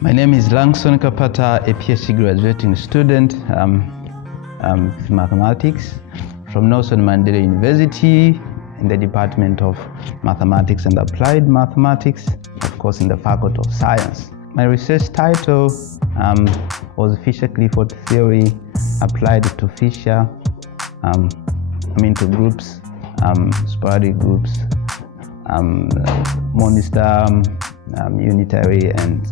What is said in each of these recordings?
My name is Langson Kapata, a PhD graduating student with mathematics from Nelson Mandela University in the Department of Mathematics and Applied Mathematics, of course in the Faculty of Science. My research title was Fischer-Clifford theory applied to Fischer, to groups, sporadic groups, monistar, unitary, and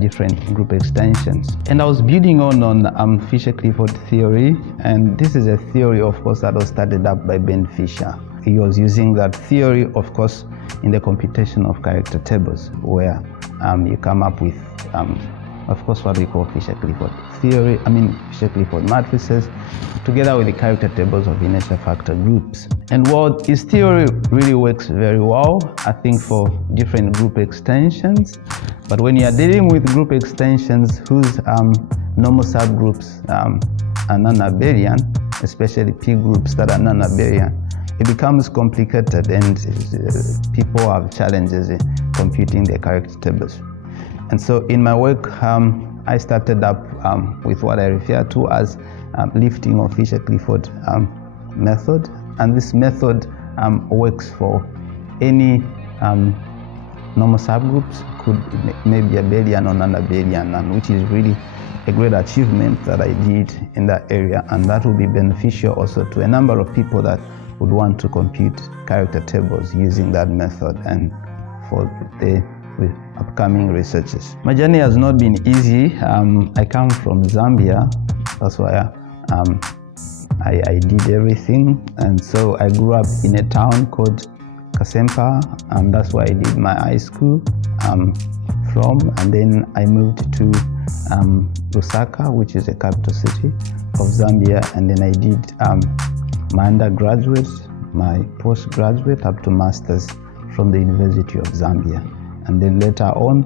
different group extensions. And I was building on Fischer-Clifford theory, and this is a theory, of course, that was started up by Ben Fischer. He was using that theory, of course, in the computation of character tables, where you come up with, of course, what we call Fischer-Clifford theory, Fischer-Clifford matrices, together with the character tables of inertial factor groups. And while his theory really works very well, I think, for different group extensions, but when you are dealing with group extensions whose normal subgroups are non-abelian, especially P groups that are non-abelian, it becomes complicated, and people have challenges in computing their character tables. And so in my work, I started up with what I refer to as lifting of Fischer-Clifford method. And this method works for any normal subgroups, could maybe abelian or non-abelian, and which is really a great achievement that I did in that area, and that will be beneficial also to a number of people that would want to compute character tables using that method and for the upcoming researches. My journey has not been easy. I come from Zambia. That's why I did everything, and so I grew up in a town called Kasempa, and that's where I did my high school from, and then I moved to Lusaka, which is a capital city of Zambia, and then I did my undergraduate, my postgraduate, up to master's from the University of Zambia. And then later on,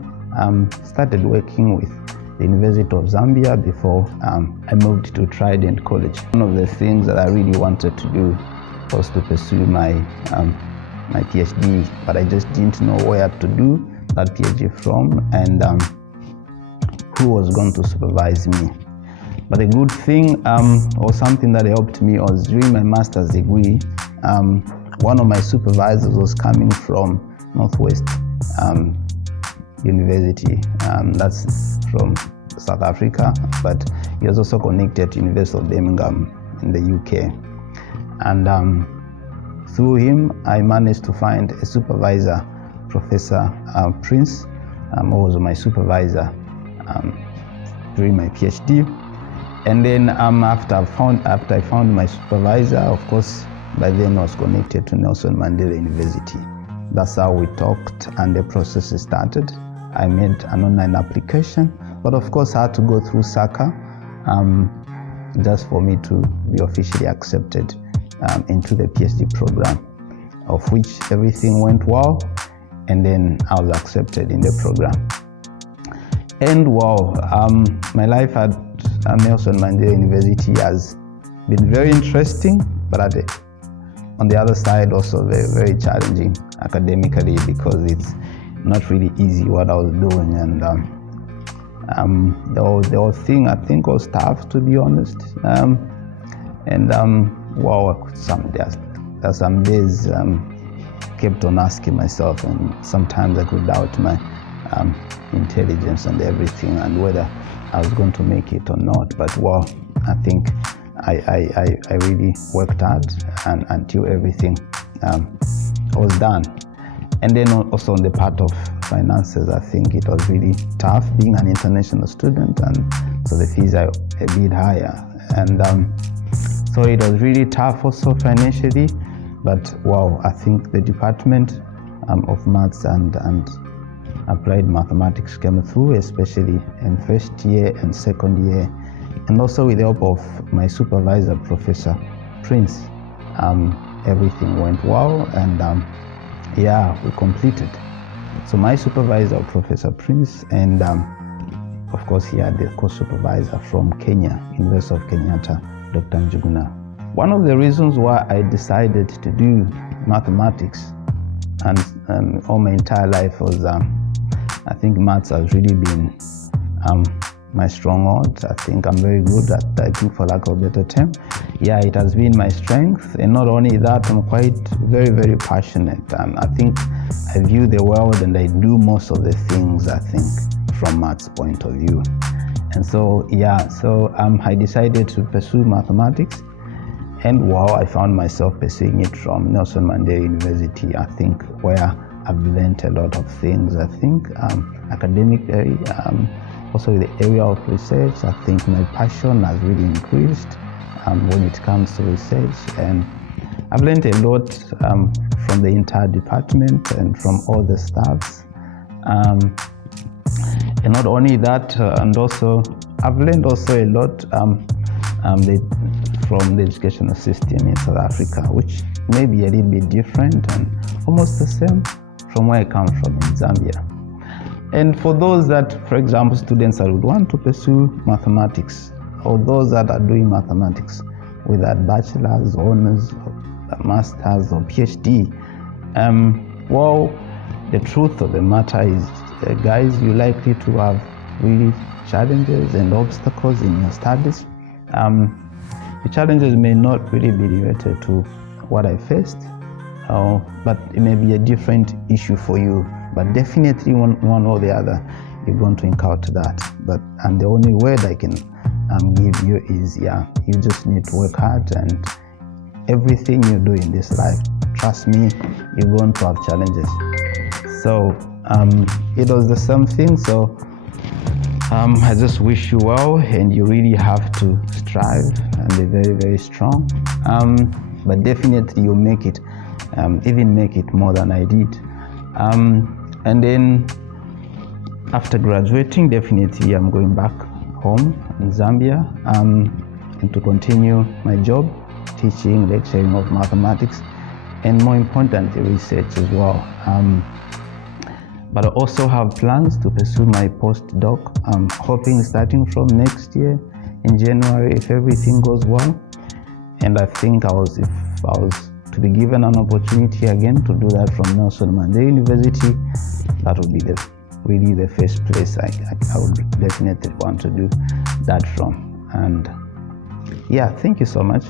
started working with the University of Zambia before I moved to Trident College. One of the things that I really wanted to do was to pursue my PhD, but I just didn't know where to do that PhD from and who was going to supervise me. But a good thing, or something that helped me, was during my master's degree, one of my supervisors was coming from Northwest University, that's from South Africa, but he was also connected to University of Birmingham in the UK. And through him, I managed to find a supervisor, Professor Prins, who was my supervisor during my PhD. And then after I found my supervisor, of course, by then I was connected to Nelson Mandela University. That's how we talked and the process started. I made an online application, but of course I had to go through SACA just for me to be officially accepted into the PhD program, of which everything went well, and then I was accepted in the program. And wow, my life at Nelson Mandela University has been very interesting, but on the other side also very, very challenging academically, because it's not really easy what I was doing, and the whole thing I think was tough, to be honest. Wow, there's some days kept on asking myself, and sometimes I could doubt my intelligence and everything, and whether I was going to make it or not. But well, I think I really worked hard and until everything was done. And then also on the part of finances, I think it was really tough being an international student, and so the fees are a bit higher. And so it was really tough also financially, but wow, I think the Department of Maths and Applied Mathematics came through, especially in first year and second year, and also with the help of my supervisor, Professor Prins. Everything went well, and we completed. So my supervisor, Professor Prins, and of course he had the co-supervisor from Kenya, University of Kenyatta, Dr. Njuguna. One of the reasons why I decided to do mathematics and all my entire life was I think maths has really been my stronghold. I think I'm very good at, I think for lack of a better term, yeah, it has been my strength. And not only that, I'm quite very passionate. I think I view the world and I do most of the things, I think, from maths point of view. And so, yeah, so I decided to pursue mathematics. And wow, I found myself pursuing it from Nelson Mandela University, I think, where I've learned a lot of things. I think academically, also the area of research, I think my passion has really increased when it comes to research. And I've learned a lot from the entire department and from all the staffs. And not only that, and also I've learned also a lot from the educational system in South Africa, which may be a little bit different and almost the same from where I come from in Zambia. And for those that, for example, students that would want to pursue mathematics, or those that are doing mathematics with a bachelor's, honors, master's, or PhD, well, the truth of the matter is, guys, you're likely to have really challenges and obstacles in your studies. The challenges may not really be related to what I faced, but it may be a different issue for you. But definitely one or the other, you're going to encounter that. And the only word I can give you is, yeah, you just need to work hard, and everything you do in this life, trust me, you're going to have challenges. So it was the same thing. So I just wish you well, and you really have to strive and be very strong. But definitely you'll make it, even make it more than I did. And then after graduating, definitely I'm going back home in Zambia and to continue my job, teaching, lecturing of mathematics, and more importantly, research as well. But I also have plans to pursue my postdoc. I'm hoping starting from next year in January, if everything goes well. And I think if I was to be given an opportunity again to do that from Nelson Mandela University, that would be really the first place I would definitely want to do that from. And yeah, thank you so much.